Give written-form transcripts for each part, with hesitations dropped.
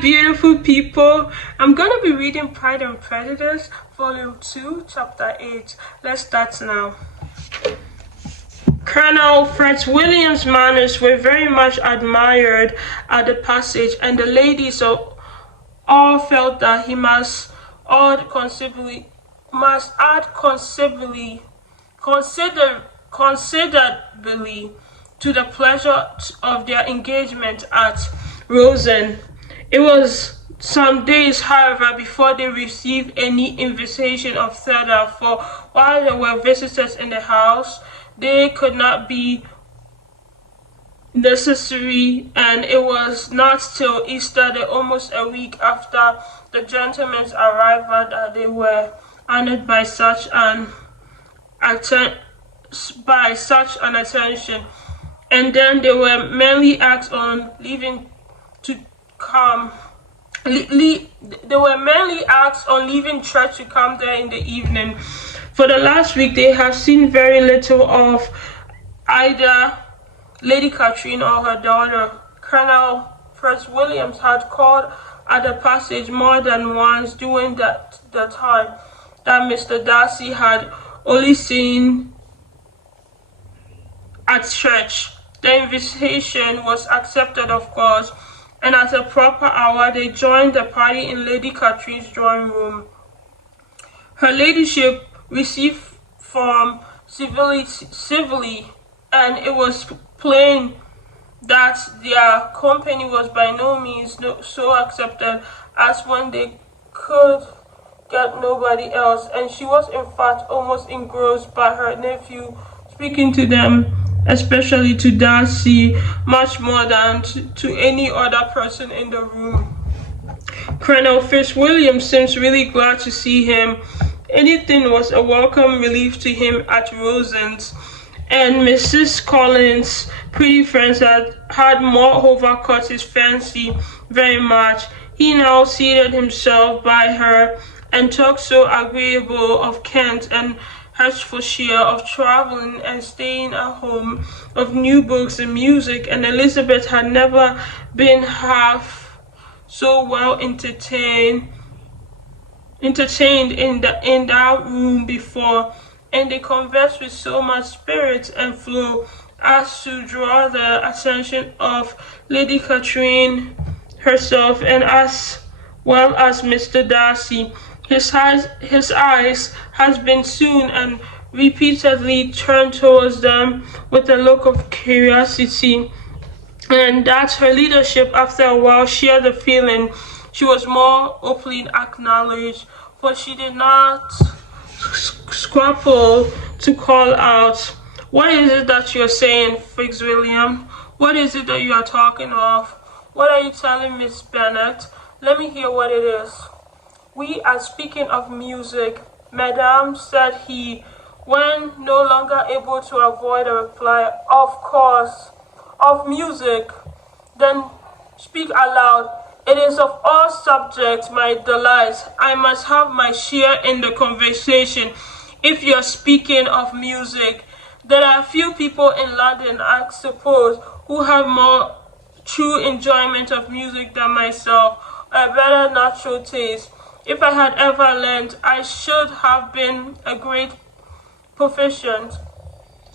beautiful people. I'm going to be reading Pride and Prejudice, Volume 2, Chapter 8. Let's start now. Colonel Fitzwilliam's manners were very much admired at the passage, and the ladies all felt that he must add considerably to the pleasure of their engagement at Rosings. It was some days, however, before they received any invitation of thither, for while there were visitors in the house, they could not be necessary, and it was not till Easter, almost a week after the gentlemen's arrival, that they were honored by such an attention, and then they were merely asked on leaving church to come there in the evening. For the last week, they have seen very little of either Lady Catherine or her daughter. Colonel Fitzwilliam had called at the passage more than once during the time that Mr. Darcy had only seen at church. The invitation was accepted, of course, and at a proper hour they joined the party in Lady Catherine's drawing room. Her ladyship received them civilly, and it was plain that their company was by no means so accepted as when they could get nobody else, and she was in fact almost engrossed by her nephew, speaking to them, especially to Darcy, much more than to any other person in the room. Colonel Fitzwilliam seems really glad to see him. Anything was a welcome relief to him at Rosings, and Mrs. Collins's pretty friends had moreover caught his fancy very much. He now seated himself by her and talked so agreeable of Kent and Hertfordshire, of travelling and staying at home, of new books and music, and Elizabeth had never been half so well entertained in that room before, and they conversed with so much spirit and flow as to draw the attention of Lady Catherine herself, and as well as Mr. Darcy. His eyes has been soon and repeatedly turned towards them with a look of curiosity, and that her leadership after a while shared the feeling she was more openly acknowledged, for she did not scruple to call out, "What is it that you're saying, Fitzwilliam? What is it that you are talking of? What are you telling Miss Bennet? Let me hear what it is." "We are speaking of music, madame," said he, when no longer able to avoid a reply. "Of course, of music. Then speak aloud. It is of all subjects my delight. I must have my share in the conversation. If you're speaking of music, there are few people in London, I suppose, who have more true enjoyment of music than myself, a better natural taste. If I had ever learned, I should have been a great proficient,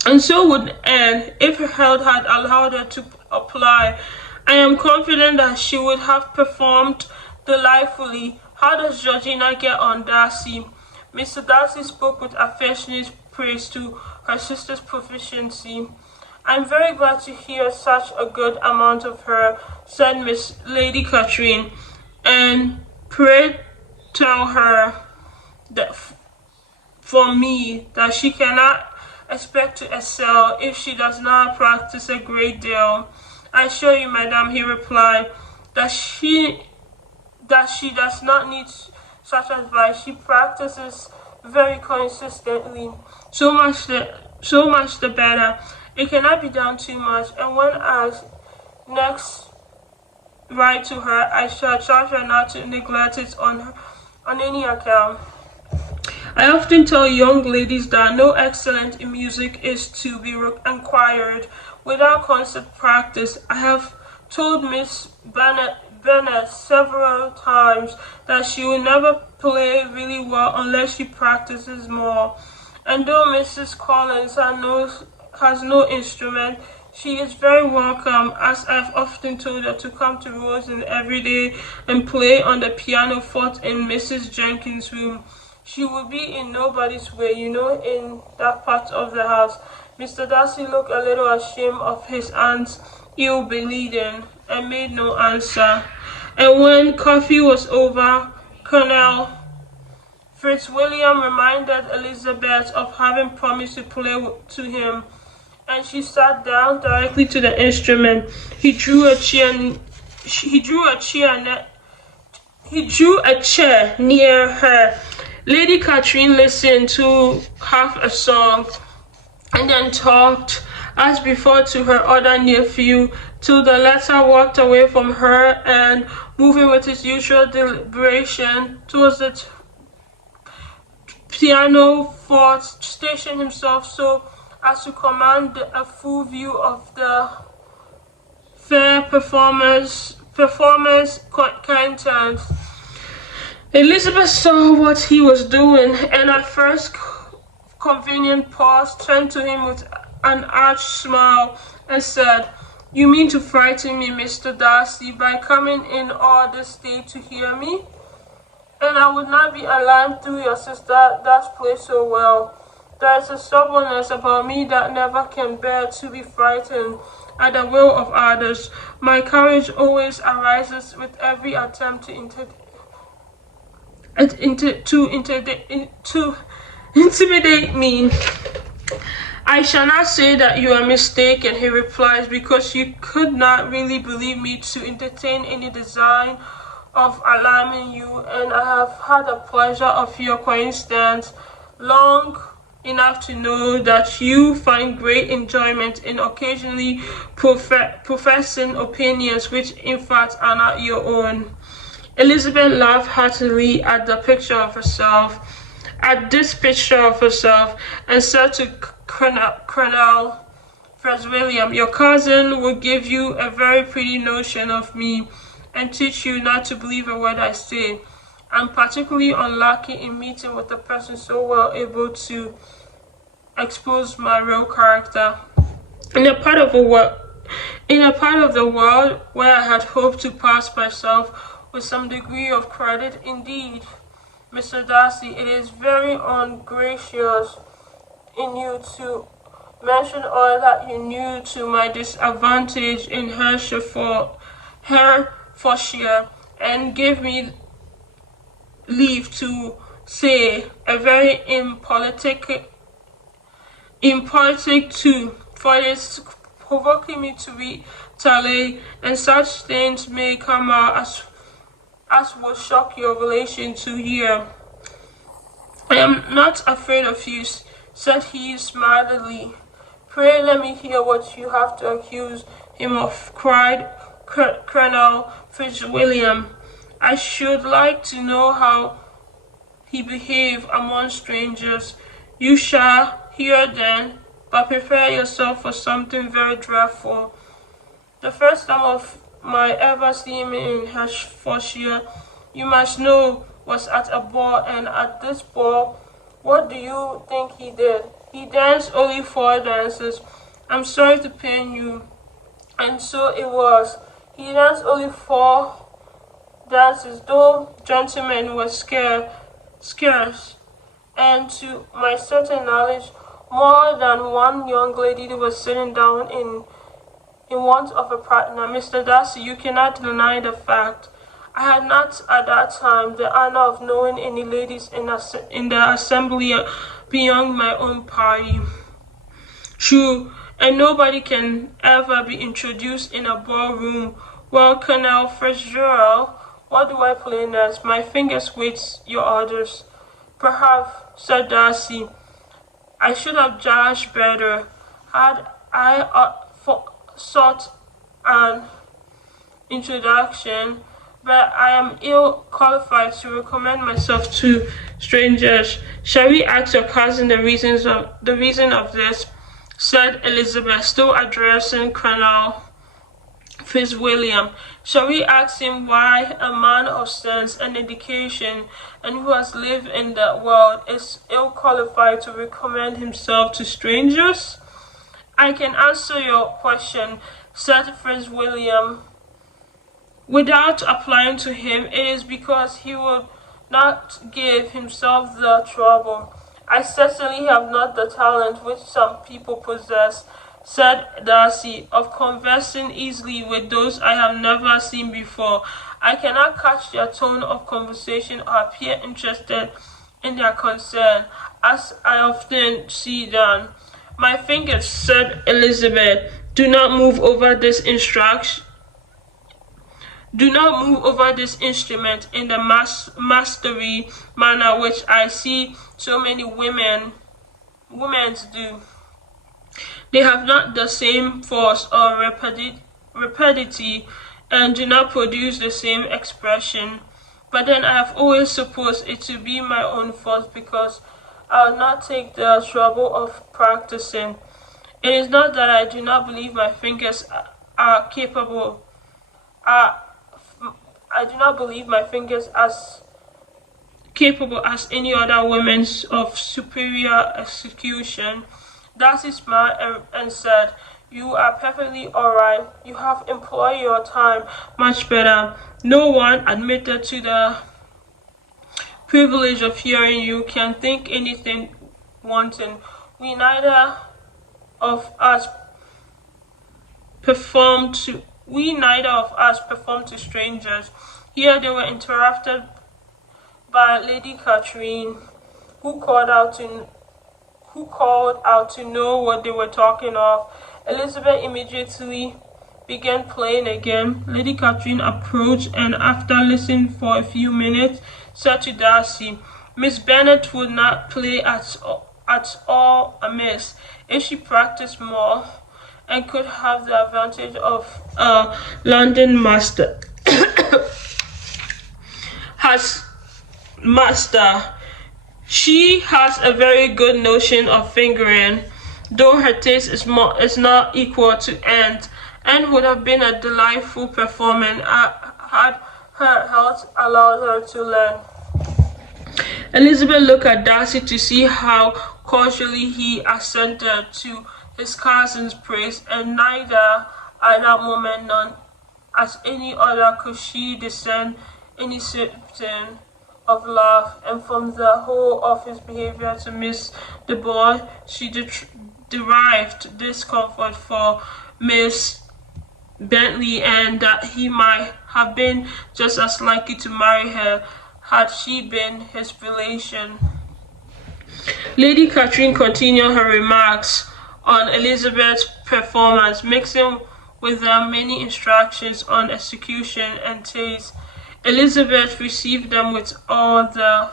and so would Anne, if her health had allowed her to apply. I am confident that she would have performed delightfully. How does Georgina get on, Darcy?" Mr. Darcy spoke with affectionate praise to her sister's proficiency. "I'm very glad to hear such a good amount of her," said Miss Lady Catherine, "and pray tell her that for me that she cannot expect to excel if she does not practice a great deal." "I assure you, madam," he replied, that she does not need such advice. She practices very consistently. So much the better. It cannot be done too much, and when I next write to her, I shall charge her not to neglect it on any account. I often tell young ladies that no excellence in music is to be acquired without constant practice. I have told Miss Bennet several times that she will never play really well unless she practices more. And though Mrs. Collins has no instrument, she is very welcome, as I've often told her to come to Rosings every day and play on the pianoforte in Mrs. Jenkins' room. She will be in nobody's way, in that part of the house. Mr. Darcy looked a little ashamed of his aunt's ill bleeding and made no answer. And when coffee was over, Colonel Fitzwilliam reminded Elizabeth of having promised to play to him, and she sat down directly to the instrument. He drew a chair near her. Lady Catherine listened to half a song and then talked as before to her other nephew till the latter walked away from her and, moving with his usual deliberation towards the pianoforte, stationed himself so as to command a full view of the fair performer's countenance. Elizabeth saw what he was doing, and at first convenient pause turned to him with an arch smile and said, "You mean to frighten me, Mr. Darcy, by coming in all this day to hear me? And I would not be alarmed through your sister does play so well. There is a stubbornness about me that never can bear to be frightened at the will of others. My courage always arises with every attempt to intimidate me." "I shall not say that you are mistaken," he replies, "because you could not really believe me to entertain any design of alarming you, and I have had the pleasure of your coincidence long enough to know that you find great enjoyment in occasionally professing opinions which in fact are not your own." Elizabeth laughed heartily at this picture of herself, and said to Colonel Fitzwilliam, "Your cousin will give you a very pretty notion of me, and teach you not to believe a word I say. I'm particularly unlucky in meeting with a person so well able to expose my real character. In a part of the world where I had hoped to pass myself with some degree of credit. Indeed, Mr. Darcy, it is very ungracious in you to mention all that you knew to my disadvantage in Herefordshire, and give me leave to say a very impolitic too, for it is provoking me to retaliate, and such things may come out as will shock your relation to hear." "I am not afraid of you," said he smilingly. "Pray let me hear what you have to accuse him of," cried Colonel Fitzwilliam. "I should like to know how he behaved among strangers." "You shall hear then, but prepare yourself for something very dreadful. The first time of my ever seeing him in Herefordshire, you must know, was at a ball, and at this ball, what do you think he did? He danced only 4 dances. I'm sorry to pain you, and so it was. He danced only 4 dances, though gentlemen were scarce, and to my certain knowledge, more than one young lady was sitting down in want of a partner. Mr. Darcy, you cannot deny the fact. I had not at that time the honor of knowing any ladies in the assembly beyond my own party." "True, and nobody can ever be introduced in a ballroom. Well, Colonel Fitzgerald, what do I play next? My fingers wait your orders." "Perhaps," said Darcy, "I should have judged better had I sought an introduction, but I am ill qualified to recommend myself to strangers. Shall we ask your cousin the reason of this?" said Elizabeth, still addressing Colonel Fitzwilliam. Shall we ask him why a man of sense and education and who has lived in the world is ill qualified to recommend himself to strangers? I can answer your question, said Fitzwilliam. Without applying to him, it is because he would not give himself the trouble. I certainly have not the talent which some people possess, said Darcy, of conversing easily with those I have never seen before. I cannot catch their tone of conversation or appear interested in their concern, as I often see done. My fingers, said Elizabeth, do not move over this instrument in the mastery manner which I see so many women do. They have not the same force or rapidity and do not produce the same expression. But then I have always supposed it to be my own fault because I will not take the trouble of practicing. It is not that I do not believe my fingers are capable. I do not believe my fingers as capable as any other women's of superior execution. Darcy smiled and said, "You are perfectly all right. You have employed your time much better. No one admitted to the privilege of hearing you can think anything wanting. We neither of us perform to strangers." Here they were interrupted by Lady Catherine, who called out to know what they were talking of. Elizabeth immediately began playing again. Lady Catherine approached and, after listening for a few minutes, said to Darcy, "Miss Bennet would not play at all amiss if she practiced more and could have the advantage of a London master. She has a very good notion of fingering, though her taste is not equal to Anne's, and would have been a delightful performance had her health allowed her to learn." Elizabeth looked at Darcy to see how cordially he assented to his cousin's praise, and neither at that moment nor at any other could she discern any symptom of love, and from the whole of his behavior to Miss de Bourgh she derived discomfort for Miss Bentley, and that he might have been just as likely to marry her had she been his relation. Lady Catherine continued her remarks on Elizabeth's performance, mixing with them many instructions on execution and taste. Elizabeth received them with all the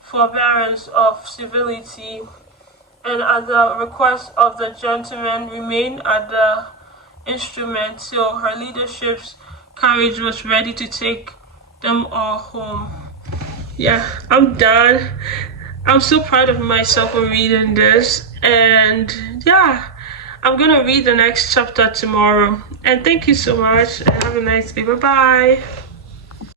forbearance of civility, and at the request of the gentleman remained at the instrument till her ladyship's carriage was ready to take them all home. Yeah, I'm done. I'm so proud of myself for reading this, and yeah, I'm gonna read the next chapter tomorrow. And thank you so much, and have a nice day. Bye bye.